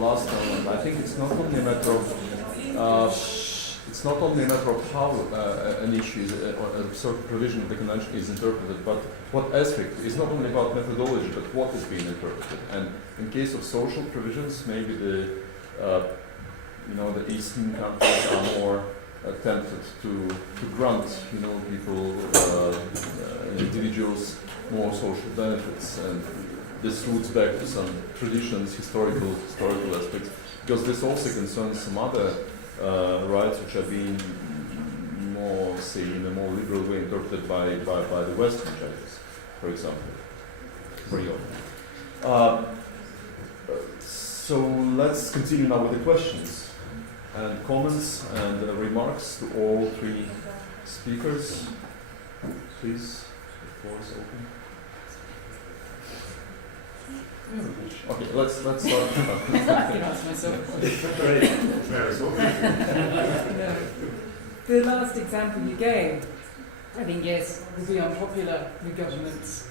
last element. I think it's not only a matter of how an issue is, or a sort of provision of the convention is interpreted, but what aspect. It's not only about methodology, but what is being interpreted. And in case of social provisions, maybe the Eastern countries are more tempted to grant people, individuals, more social benefits, and this roots back to some traditions, historical aspects, because this also concerns some other rights which are being more, say, in a more liberal way interpreted by the Western judges, for example. So let's continue now with the questions and comments and remarks to all three speakers. Please, the floor is open. Okay, let's start. I can ask myself. The last example you gave, I think, yes, will be unpopular with governments,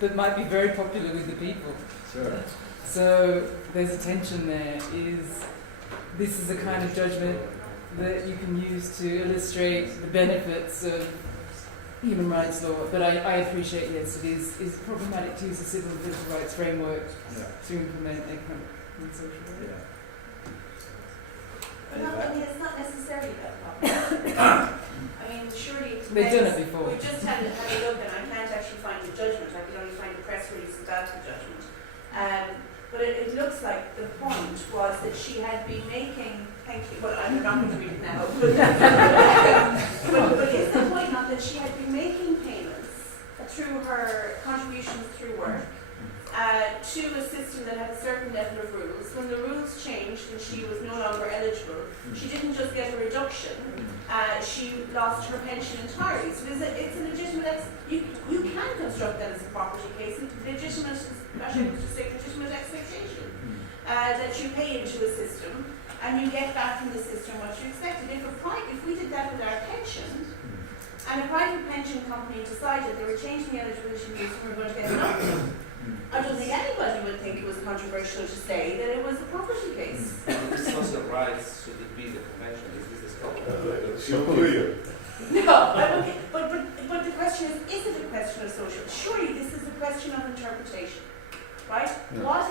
but might be very popular with the people. Sure. So there's a tension there. This is a kind of judgment that you can use to illustrate the benefits of human rights law, but I appreciate, yes, it is problematic to use the civil and political rights framework to implement economic and social rights. No, it's not necessarily that problem. Surely they've done it before. We just had a look, and I can't actually find the judgment. I could only find the press release about the judgment. But it looks like the point was that she had been making. Thank you. Well, I'm not going to read it now. But is the point not that she had been making payments through her contributions through work to a system that had a certain level of rules? When the rules changed and she was no longer eligible, she didn't just get a reduction, she lost her pension entirely. So it's a legitimate, you can construct that as a property case, legitimate expectation that you pay into a system and you get back from the system what you expected. If we did that with our pension, and a private pension company decided they were changing the eligibility rules and we were going to get an uplift, I don't think anybody would think it was controversial to say that it was a property case. Social rights, should it be the convention? Is this a scope? No, but the question is it a question of social? Surely this is a question of interpretation, right? Yeah.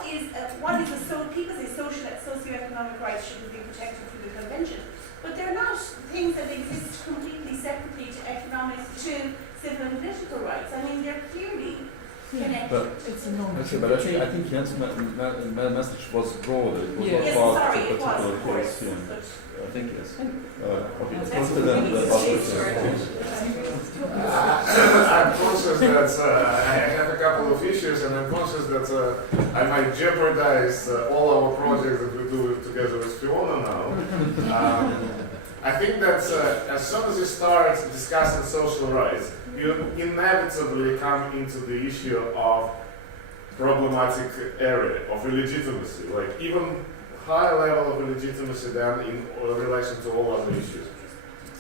People say socioeconomic rights shouldn't be protected through the convention, but they're not things that exist completely separately to civil and political rights. I mean, they're clearly connected. But it's enormous. but I think Jens' message was broader. It was Yes. not about It was, particular of course. case. Yeah. But I think yes. Okay, let's That's go to them. what I'm conscious that I have a couple of issues, and I'm conscious that I might jeopardize all our projects that we do together with Fiona now. I think that as soon as you start discussing social rights, you inevitably come into the issue of problematic area of illegitimacy, like even higher level of illegitimacy than in relation to all other issues.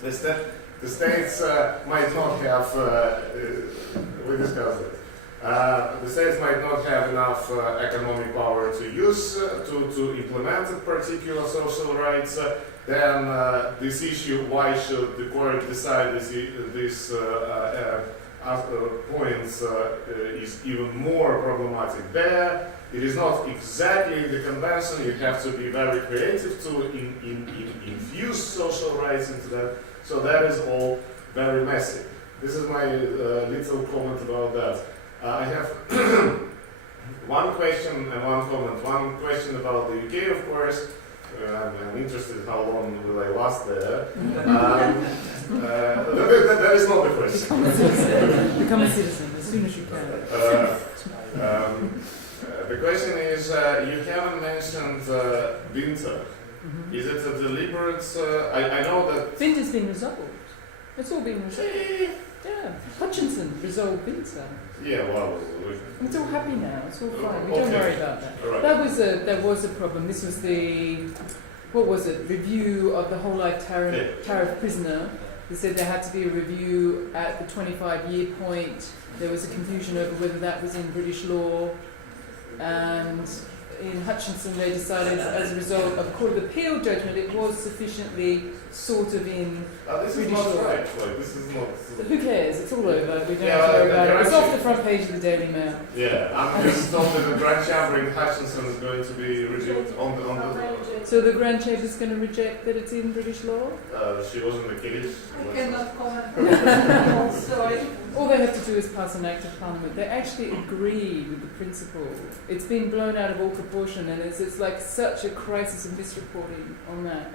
The states might not have, we discussed it, the states might not have enough economic power to use, to implement particular social rights. Then this issue, why should the court decide these points is even more problematic there. It is not exactly the convention. You have to be very creative to infuse social rights into that. So that is all very messy. This is my little comment about that. I have one question and one comment. One question about the UK, of course. I'm interested how long will I last there. That is not the question. Become a citizen as soon as you can. The question is, you haven't mentioned winter. Mm-hmm. Is it a deliberate... I know that... Winter's been resolved. It's all been resolved. Yeah. Hutchinson resolved winter. Yeah, well... It's all happy now. It's all fine. We Okay. don't worry about that. Right. There was a problem. This was what was it? Review of the whole life tariff prisoner. They said there had to be a review at the 25-year point. There was a confusion over whether that was in British law, and in Hutchinson they decided as a result of a Court of Appeal judgment it was sufficiently sort of in This is British not law. right. Like, this is not. But who cares? It's all over. We don't Yeah, have to worry but about it. It's off actually- the front page of the Daily Mail. Yeah, I'm just told that the Grand Chamber in Hutchinson is going to be rejected on the. So the Grand Chamber is going to reject that it's in British law? She was in the case. I cannot comment. Sorry. All they have to do is pass an act of parliament. They actually agree with the principle. It's been blown out of all proportion, and it's like such a crisis of misreporting on that.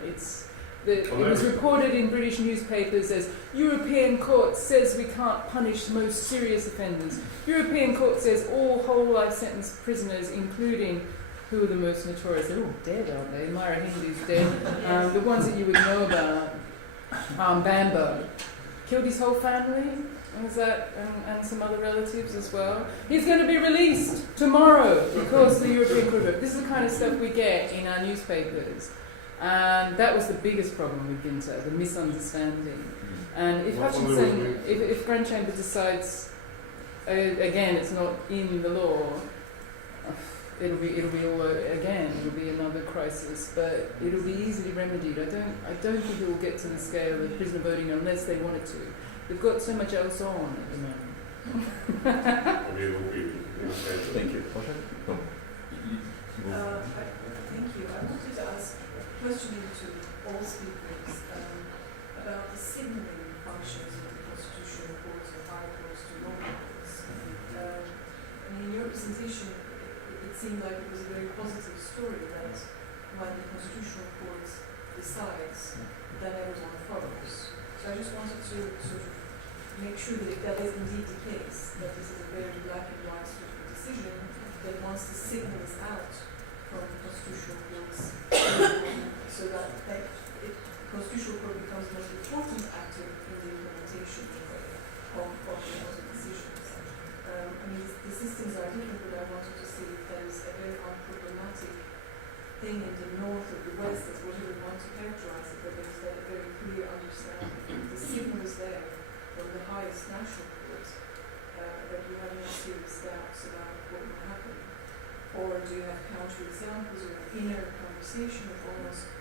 It was reported in British newspapers as European court says we can't punish the most serious offenders. European court says all whole life sentence prisoners, including who are the most notorious. They're all dead, aren't they? Myra Hindley's dead. The ones that you would know about, Bambo, killed his whole family. And some other relatives as well. He's going to be released tomorrow because the European Court. This is the kind of stuff we get in our newspapers. And that was the biggest problem with Ginter, the misunderstanding. And if Hutchinson, if Grand Chamber decides, again, it's not in the law, it'll be all again. It'll be another crisis, but it'll be easily remedied. I don't think it will get to the scale of prisoner voting unless they want it to. They've got so much else on at the moment. Thank you. Thank you. I wanted to ask a question to all speakers about the signalling functions of the constitutional courts or higher courts to lower courts. In your presentation, it seemed like it was a very positive story that when the constitutional court decides, then everyone follows. So I just wanted to sort of make sure that if that is indeed the case, that this is a very black and white sort of decision, that once the signal is out from the constitutional courts, so that the constitutional court becomes the most important actor in the implementation of the decisions. The systems are different, but I wanted to see if there is a very unproblematic thing in the north or the west, as whatever you want to characterize it, but there's a very clear understanding. The signal is there from the highest national court, that you have no serious doubts about what will happen. Or do you have counter examples or an inner conversation of almost,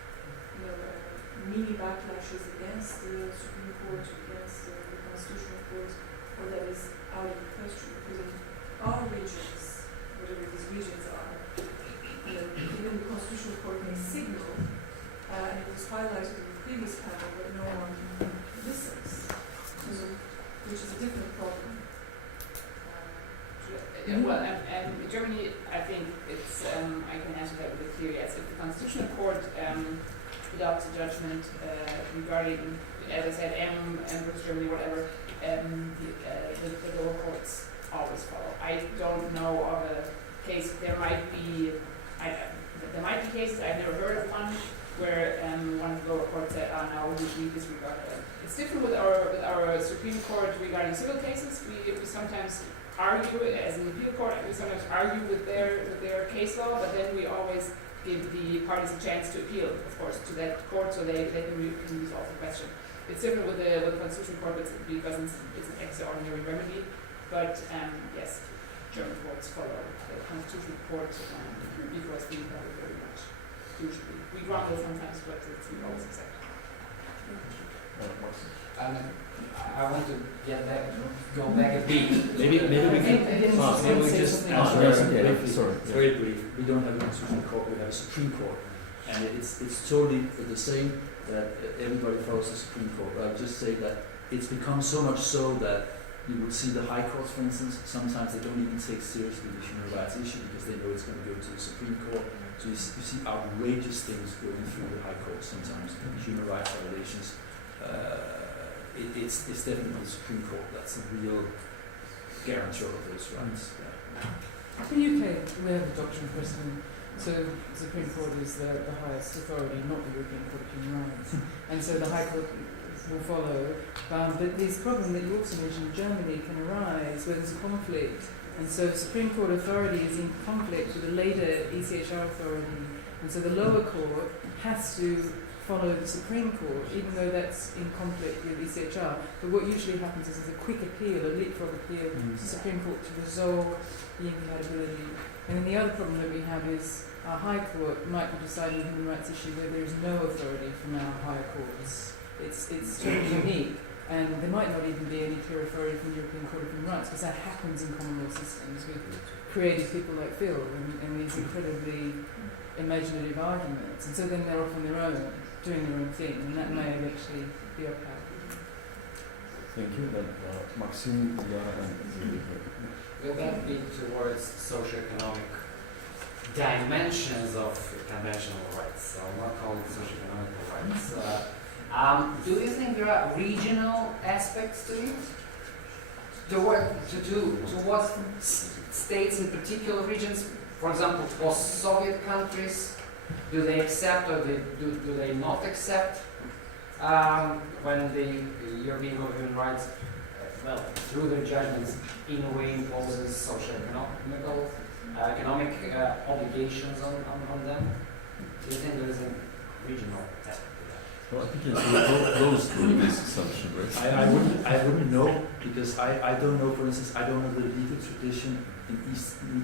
mini backlashes against the Supreme Court, against the Constitutional Court, or that is out of the question? Because in our regions, whatever these regions are, even the Constitutional Court may signal, and it was highlighted in the previous panel, but no one listens, which is a different problem. In Germany, I think it's, I can answer that with a clear yes. If the Constitutional Court adopts a judgment regarding, as I said, versus Germany, whatever, the lower courts always follow. I don't know of a case. There might be cases, I've never heard of one, where one of the lower courts said, no, we disregard that. It's different with our Supreme Court regarding civil cases. We sometimes argue, as an appeal court, we sometimes argue with their case law, but then we always give the parties a chance to appeal, of course, to that court, so they can resolve the question. It's different with the Constitutional Court because it's an extraordinary remedy, but yes, German courts follow the Constitutional Court because we follow it very much. Usually, we grumble sometimes, but it's always accepted. I want to go back a bit. Maybe we just answer briefly. Sorry. It's very brief. We don't have a constitutional court. We have a Supreme Court, and it's totally the same that everybody follows the Supreme Court. But I'll just say that it's become so much so that you would see the High Courts, for instance. Sometimes they don't even take seriously the human rights issue because they know it's going to go to the Supreme Court. So you see outrageous things going through the High Court sometimes, human rights violations. It's definitely the Supreme Court that's a real guarantor of those rights. In the UK, we have a doctrine precedent. So the Supreme Court is the highest authority, not the European Court of Human Rights. And so the High Court will follow. But this problem that you also mentioned in Germany can arise where there's a conflict. And so the Supreme Court authority is in conflict with the later ECHR authority. And so the lower court has to follow the Supreme Court, even though that's in conflict with ECHR. But what usually happens is there's a quick appeal, a leapfrog appeal to the Supreme Court to resolve the incompatibility. And then the other problem that we have is our High Court might be deciding a human rights issue where there is no authority from our higher courts. It's totally unique, and there might not even be any clear authority from the European Court of Human Rights, because that happens in common law systems with creative people like Phil and these incredibly imaginative arguments. And so then they're off on their own, doing their own thing, and that may eventually be upheld. Thank you. Then Maxime, Diana, and Mazeika. Will that be towards socioeconomic dimensions of conventional rights? I'll not call it socioeconomic rights. Do you think there are regional aspects to it? To what states in particular regions, for example, post-Soviet countries, do they accept or do they not accept when the European Court of Human Rights, through their judgments, in a way imposes economic obligations on them? Do you think there is a regional aspect to that? Well, I think you're close to this assumption, right? I wouldn't know, because I don't know, for instance, I don't know the legal tradition in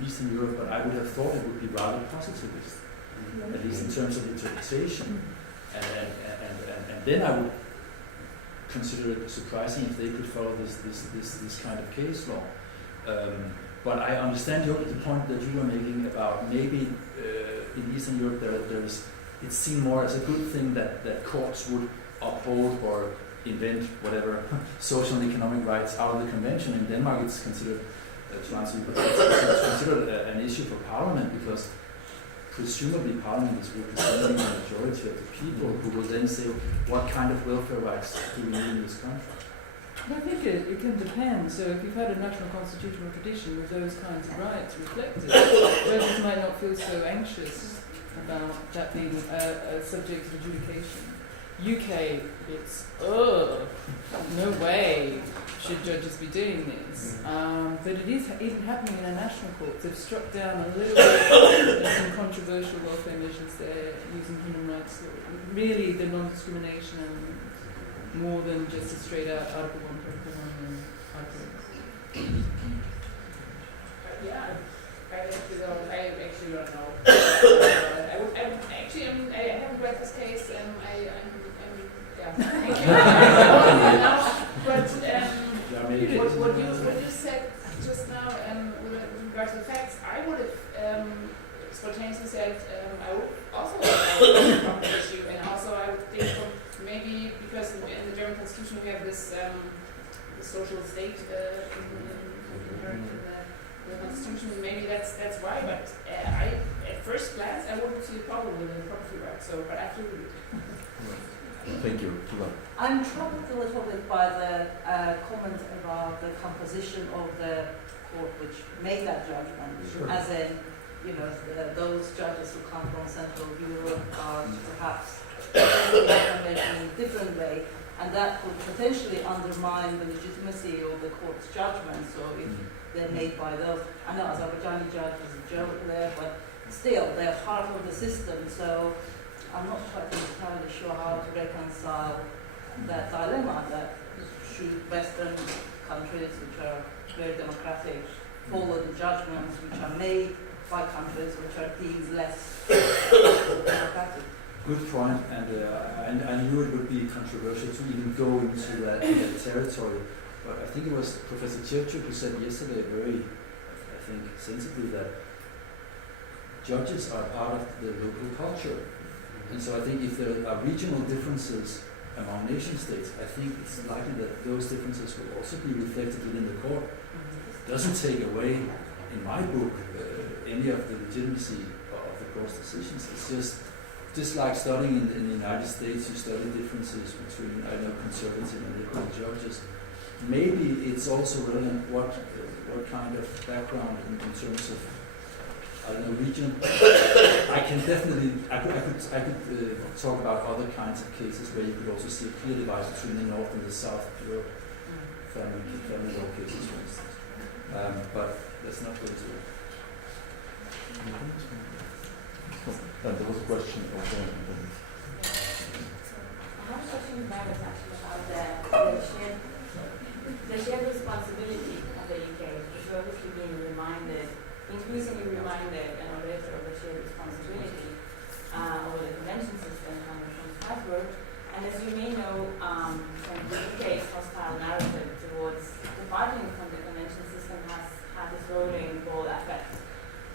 Eastern Europe, but I would have thought it would be rather positivist, at least in terms of interpretation. And then I would consider it surprising if they could follow this kind of case law. But I understand the point that you were making about maybe in Eastern Europe it's seen more as a good thing that courts would uphold or invent whatever social and economic rights out of the convention. In Denmark, it's considered, to answer your question, it's considered an issue for parliament, because presumably parliament is representing the majority of the people, who will then say, what kind of welfare rights do we need in this country? I think it can depend. So if you've had a national constitutional tradition with those kinds of rights reflected, judges might not feel so anxious about that being a subject of adjudication. UK, it's, no way should judges be doing this. But it is even happening in our national courts. They've struck down a little bit some controversial welfare measures there using human rights law. Really, the non-discrimination element, more than just a straight-out Article 1, Article 1 argument. Yeah, I actually don't know. I haven't read this case, and but what you said just now, with regard to the facts, I would have spontaneously said I would also have the issue, and also I would think maybe because in the German Constitution we have this the social state inherent in the Constitution. Maybe that's why. But at first glance I wouldn't see a problem with the property rights. So, but after we Thank you. I'm troubled a little bit by the comment about the composition of the court which made that judgment, as in, those judges who come from Central Europe are perhaps in a different way, and that could potentially undermine the legitimacy of the court's judgment. So if they're made by those, I know Azerbaijani judge is a joke there, but still they're part of the system. So I'm not quite entirely sure how to reconcile that dilemma that should Western countries, which are very democratic, follow the judgments which are made by countries which are deemed less democratic. Good point, and I knew it would be controversial to even go into that territory, but I think it was Professor Churchill who said yesterday very, I think, sensibly that judges are part of the local culture. And so I think if there are regional differences among nation states, I think it's likely that those differences will also be reflected within the court. It doesn't take away, in my book, any of the legitimacy of the court's decisions. It's just like studying in the United States, you study differences between, conservative and liberal judges. Maybe it's also relevant what kind of background in terms of region. I could talk about other kinds of cases where you could also see a clear divide between the North and the South of Europe, family law cases, for instance. But let's not go into it. And there was a question also. I have a question about the shared responsibility of the UK, because we're obviously being reminded increasingly reminded and later of the shared responsibility over the convention system coming from Strasbourg. And as you may know, from the UK's hostile narrative towards departing from the convention system has had this rolling ball effect.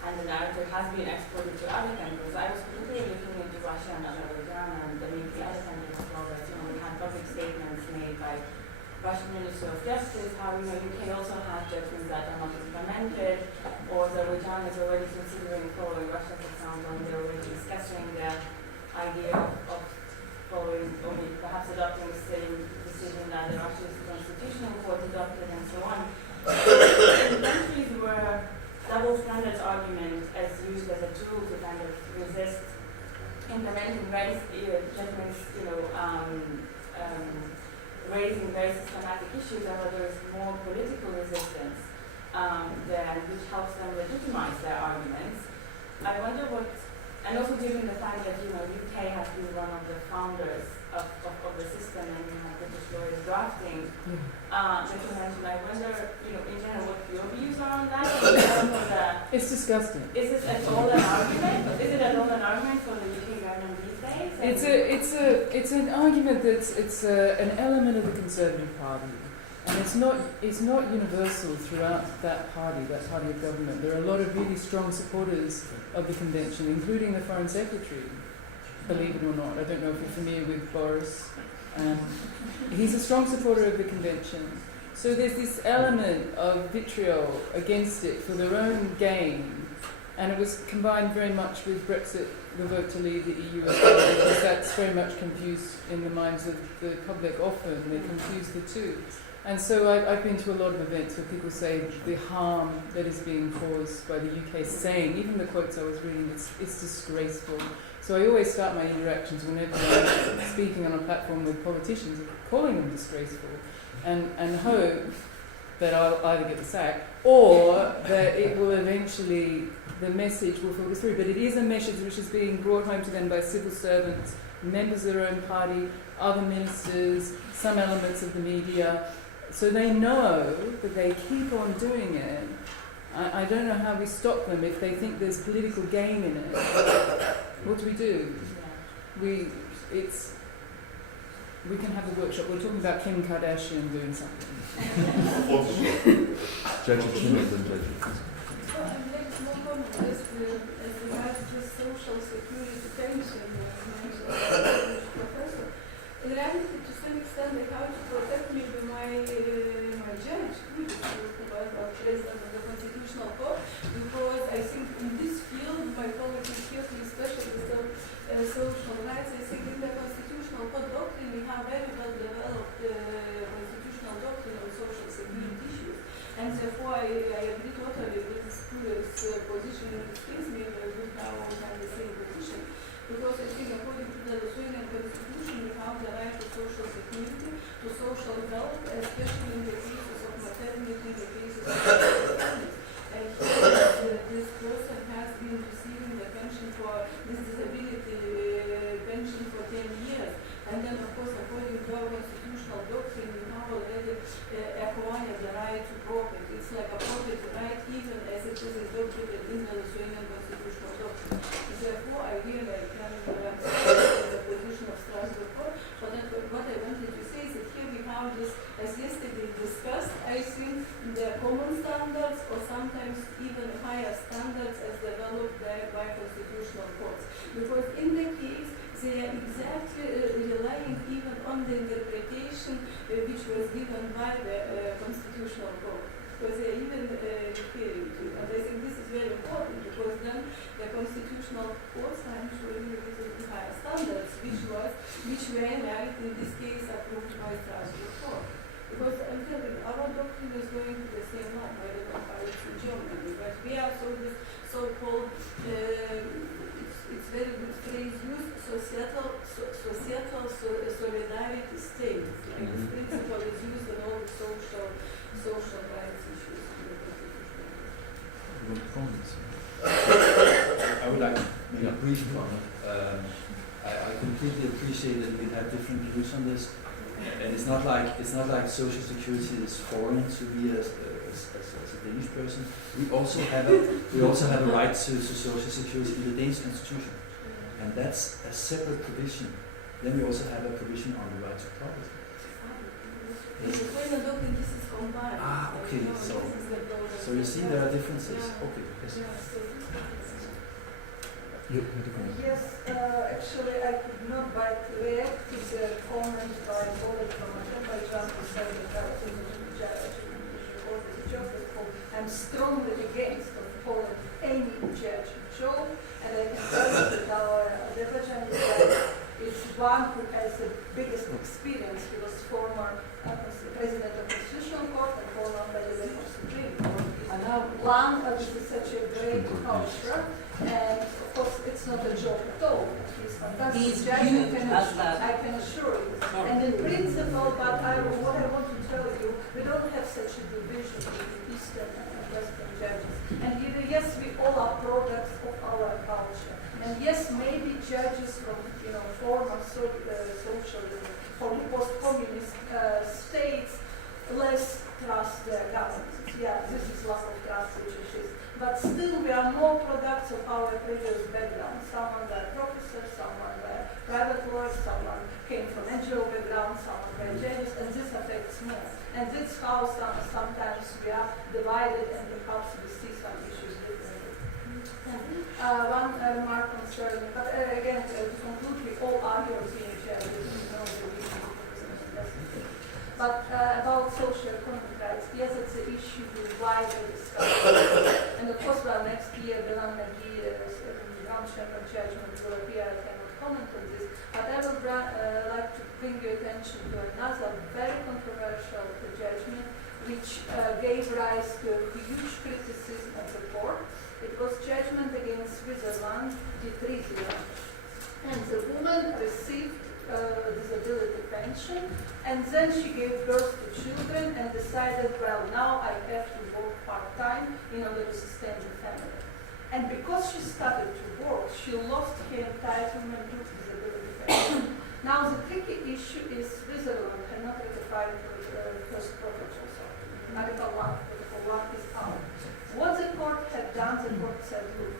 And the narrative has been exported to other countries. I was particularly looking into Russia and Azerbaijan, and I mean the other countries as well. That, we had public statements made by Russian Minister of Justice, how UK also has judgments that are not implemented, or Azerbaijan is already considering following Russia, for example, and they're already discussing the idea of following, or perhaps adopting the same decision that the Russian Constitutional Court adopted, and so on. In countries where double standards argument is used as a tool to kind of resist implementing judgments, raising very systematic issues, and where there is more political resistance, which helps them legitimize their arguments. I wonder what, and also given the fact that UK has been one of the founders of the system, and you have British lawyers drafting the convention, I wonder, in general, what your views are on that. It's disgusting. Is it at all an argument? Is it at all an argument for the UK government these days? It's an argument that's an element of the Conservative Party, and it's not universal throughout that party of government. There are a lot of really strong supporters of the convention, including the Foreign Secretary, believe it or not. I don't know if you're familiar with Boris. He's a strong supporter of the convention. So there's this element of vitriol against it for their own gain, and it was combined very much with Brexit, the vote to leave the EU as well, because that's very much confused in the minds of the public often. They confuse the two. And so I've been to a lot of events where people say the harm that is being caused by the UK saying, even the quotes I was reading, it's disgraceful. So I always start my interactions whenever I'm speaking on a platform with politicians, calling them disgraceful, and hope that I'll either get the sack or that it will eventually, the message will filter through. But it is a message which is being brought home to them by civil servants, members of their own party, other ministers, some elements of the media. So they know that they keep on doing it. I don't know how we stop them if they think there's political gain in it. What do we do? We can have a workshop. We're talking about Kim Kardashian doing something. Judge Chinese and Judge. Well, I'd like to move on as regards to social security pension, professor. In reality, to some extent, how to protect me with my judge, who was president of the Constitutional Court, because I think in this field, my colleagues here, especially social rights, I think in the Constitutional Court doctrine, we have very well developed constitutional doctrine on social security issues. And therefore, I agree totally with this position in this case, maybe I would have the same position. Because I think according to the Lithuanian constitution, we have the right to social security, to social health, especially in the cases of maternity, in the cases of families. And here, this person has been receiving the pension for this disability pension for 10 years. And then, of course, according to our constitutional doctrine, we have already acquired the right to property. It's like a property right, even as it is adopted in the Lithuanian constitutional doctrine. Therefore, I really can the position of Strasbourg Court. But what I wanted to say is that here we have this, as yesterday discussed, I think the common standards or sometimes even higher standards as developed by constitutional courts. Because in the case, they are exactly relying even on the interpretation which was given by the constitutional court. Because they are even referring to it. And I think this is very important because then the constitutional courts are showing with higher standards, which were right in this case approved by Strasbourg Court. Because I'm telling you, our doctrine is going to the same line. I don't know how it's in Germany, but we are this so-called, it's very good phrase used, societal solidarity state. Like this principle is used in all the social rights issues in the constitution. I would like to make a brief comment. I completely appreciate that we have different views on this, and it's not like social security is foreign to me as as a Danish person, we also have a right to social security in the Danish constitution, and that's a separate provision. Then we also have a provision on the right to property. Ah, okay. So you see there are differences. Okay. Yes. Yes, actually I could not but react to the comment by colleague from Azerbaijan who said that I'm strongly against of calling any judge a job, and I can tell you that our Azerbaijani judge is one who has the biggest experience. He was former president of the Constitutional Court and former president of the Supreme Court. And now one is such a great culture, and of course it's not a joke at all. He's fantastic. He's judge, huge as that. I can assure you. And in principle, but what I want to tell you, we don't have such a division between Eastern and Western judges. And yes, we all are products of our culture. And yes, maybe judges from former socialism, from post-communist states less trust their governments. Yeah, this is lack of trust which exists. But still, we are more products of our previous background. Someone were professors, someone were private lawyers, someone came from NGO background, someone were judges, and this affects more. And this is how sometimes we are divided, and perhaps we see some issues differently. One remark concerning, but again, to conclude, we all are European judges, we know the reason. But about socio-economic rights, yes, it's an issue with wider discussion. And of course, next year, Belan McGee, Grand Chamber Judgment will appear. I cannot comment on this. But I would like to bring your attention to another very controversial judgment, which gave rise to a huge criticism of the court. It was judgment against Switzerland, Lithuania. And the woman received disability pension, and then she gave birth to children and decided, well, now I have to work part-time in order to sustain the family. And because she started to work, she lost her entitlement to disability pension. Now the tricky issue is Switzerland had not ratified the first protocol, so Article 1, Protocol 1 is out. What the court had done, the court said, look,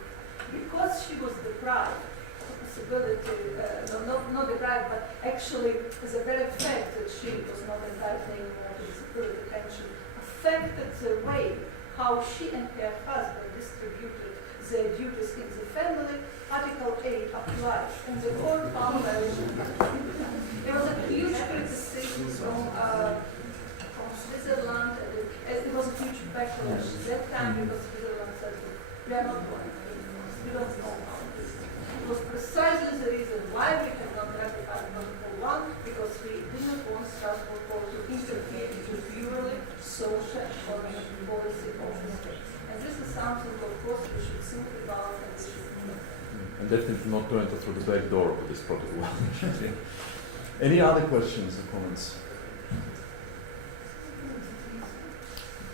because she was deprived possibility, not deprived, but actually the very fact that she was not entitled anymore to disability pension affected the way how she and her husband distributed their duties in the family. Article 8 applies, and the court found that there was a huge criticism from Switzerland, and it was a huge backlash at that time because Switzerland said, we are not going to do this, we don't know how to do this. It was precisely the reason why we cannot ratify Protocol 1, because we didn't want Strasbourg Court to interfere into purely social and economic policy of the state. And this is something, of course, we should think about and we should know. And definitely not to enter through the back door of this protocol. Any other questions or comments?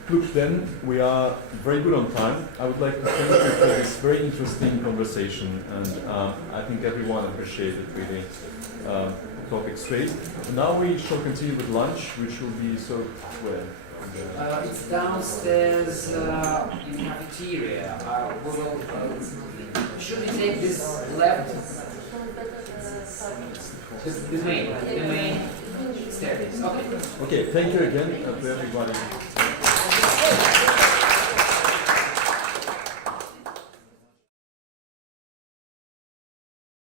Look, then we are very good on time. I would like to thank you for this very interesting conversation, and I think everyone appreciated really the topic straight. And now we shall continue with lunch, which will be served where? It's downstairs in the cafeteria. We will, should we take this left? The main staircase. Okay. Okay, thank you again to everybody.